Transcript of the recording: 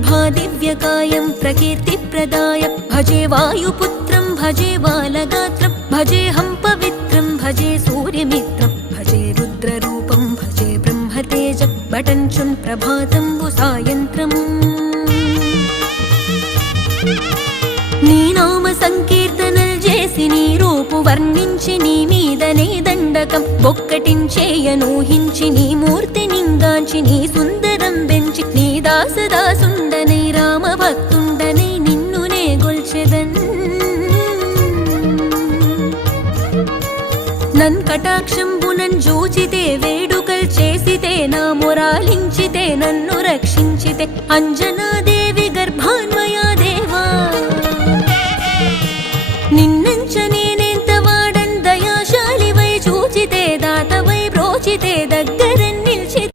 ప్రభాదివ్యకాయం ప్రకీర్తిప్రదాయ భజే వాయుపుత్రం భజే బాలగాత్రం భజేహం పవిత్రం భజే సూర్యమిత్రం భజే రుద్రరూపం భజే బ్రహ్మతేజం బటంచున్ ప్రభాతంబు సాయంత్రము నీ నామ సంకీర్తనల్ చేసి నీ రూపు వర్ణించి నీ మీదనే దండకం బొక్కటించేయనూహించి నీ మూర్తి నింగాంచి నీ సుందరం బెంచి నీ దాసదాసుండనై రామ భక్తుండనై నిన్నునే గొల్చెదన్ నన్ కటాక్షంబునన్ జూచితే వేడుకల్ చేసితే నా మొరాలించితే నన్ను రక్షించితే అంజనా